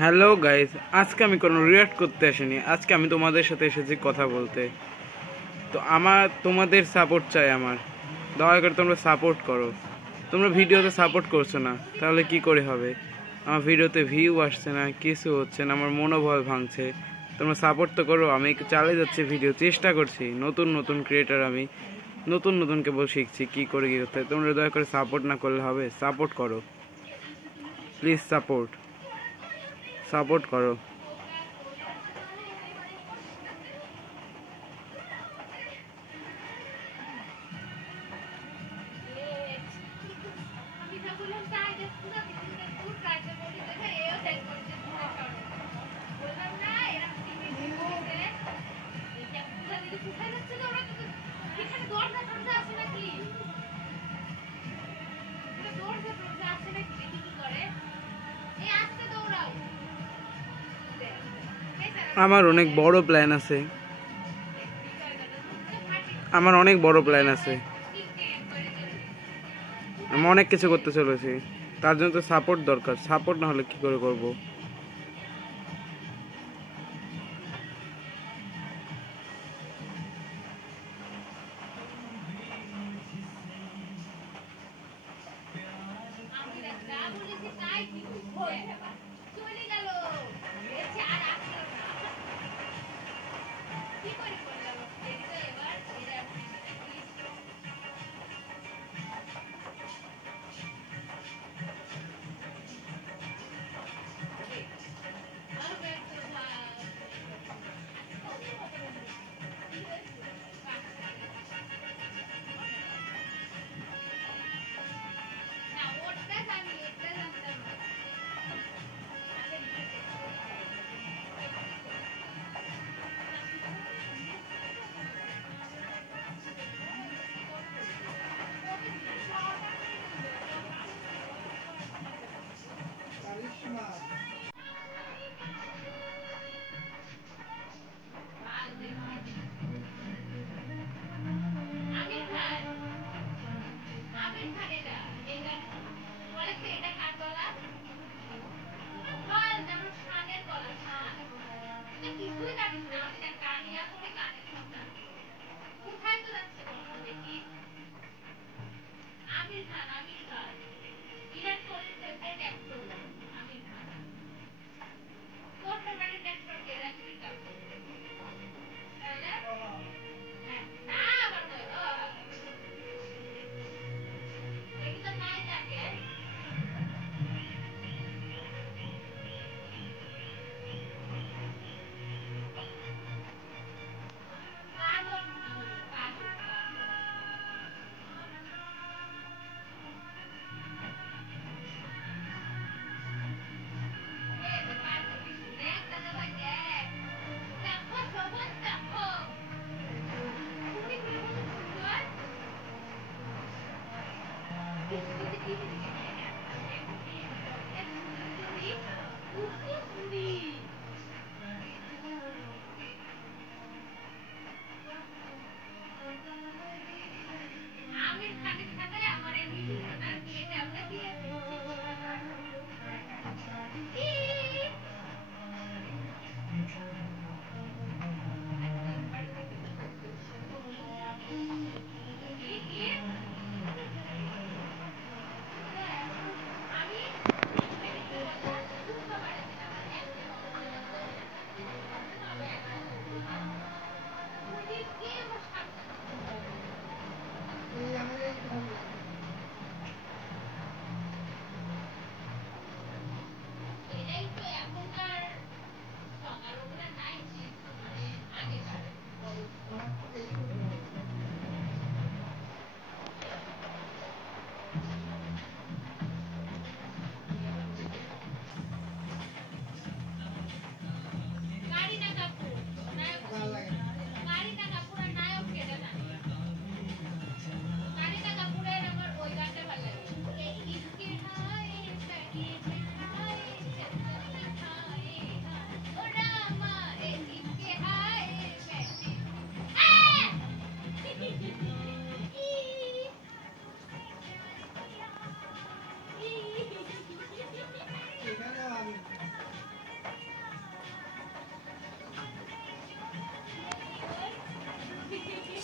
Hello guys, আজকে আমি কোনো রিয়াক্ট করতে আসিনি। আজকে আমি তোমাদের সাথে এসেছি কথা বলতে। তো তোমাদের সাপোর্ট চাই। দয়া করে তোমরা সাপোর্ট করো। তোমরা ভিডিওতে সাপোর্ট করছো না, তাহলে কি করে হবে? আমার ভিডিওতে ভিউ আসছে না, কিছু হচ্ছে না, আমার মনোবল ভাঙছে। তোমরা সাপোর্ট তো করো। আমি চালিয়ে যাচ্ছি ভিডিও, চেষ্টা করছি। নতুন নতুন ক্রিয়েটার, আমি নতুন নতুন কেবল শিখছি কী করে কী করতে হয়। তোমরা দয়া করে সাপোর্ট না করলে হবে? সাপোর্ট করো প্লিজ, সাপোর্ট করো। আমার অনেক বড় প্ল্যান আছে। আমি অনেক কিছু করতে চলেছি। তার জন্য তো সাপোর্ট দরকার। সাপোর্ট না হলে কি করে করব?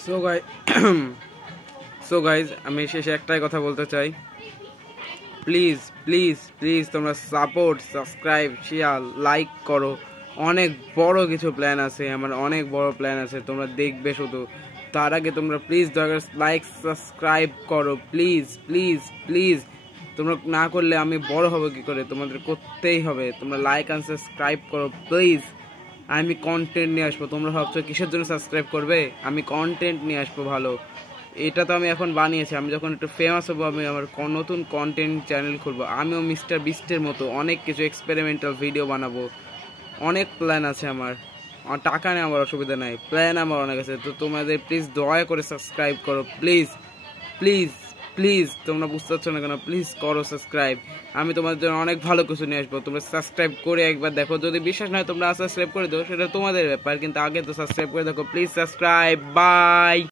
সো গাইজ আমি শেষে একটাই কথা বলতে চাই, প্লিজ প্লিজ প্লিজ তোমরা সাপোর্ট, সাবস্ক্রাইব, শেয়ার, লাইক করো। অনেক বড় কিছু প্ল্যান আছে আমার, অনেক বড় প্ল্যান আছে, তোমরা দেখবে শুধু। তার আগে তোমরা প্লিজ দয়া লাইক সাবস্ক্রাইব করো, প্লিজ প্লিজ প্লিজ। তোমরা না করলে আমি বড় হবো কি করে? তোমাদের করতেই হবে। তোমরা লাইক অ্যান্ড সাবস্ক্রাইব করো প্লিজ। আমি কন্টেন্ট নিয়ে আসবো। তোমরা ভাবছো কিসের জন্য সাবস্ক্রাইব করবে? আমি কন্টেন্ট নিয়ে আসবো ভালো। এটা তো আমি এখন বানিয়েছি, আমি যখন একটু ফেমাস হবো আমি আমার নতুন কন্টেন্ট চ্যানেল খুলবো। আমিও মিস্টার বিস্টের মতো অনেক কিছু এক্সপেরিমেন্টাল ভিডিও বানাবো। অনেক প্ল্যান আছে আমার, টাকা নেই আমার, অসুবিধা নাই, প্ল্যান আমার অনেক আছে। তো তোমাদের প্লিজ দয়া করে সাবস্ক্রাইব করো প্লিজ প্লিজ প্লিজ। তোমরা বুঝতে পারছো না কেন? প্লিজ করো সাবস্ক্রাইব। আমি তোমাদের জন্য অনেক ভালো কিছু নিয়ে আসবো। তোমরা সাবস্ক্রাইব করে একবার দেখো, যদি বিশ্বাস না হয় তোমরা সাবস্ক্রাইব করে দাও, সেটা তোমাদের ব্যাপার, কিন্তু আগে তো সাবস্ক্রাইব করে দেখো প্লিজ। Subscribe, by.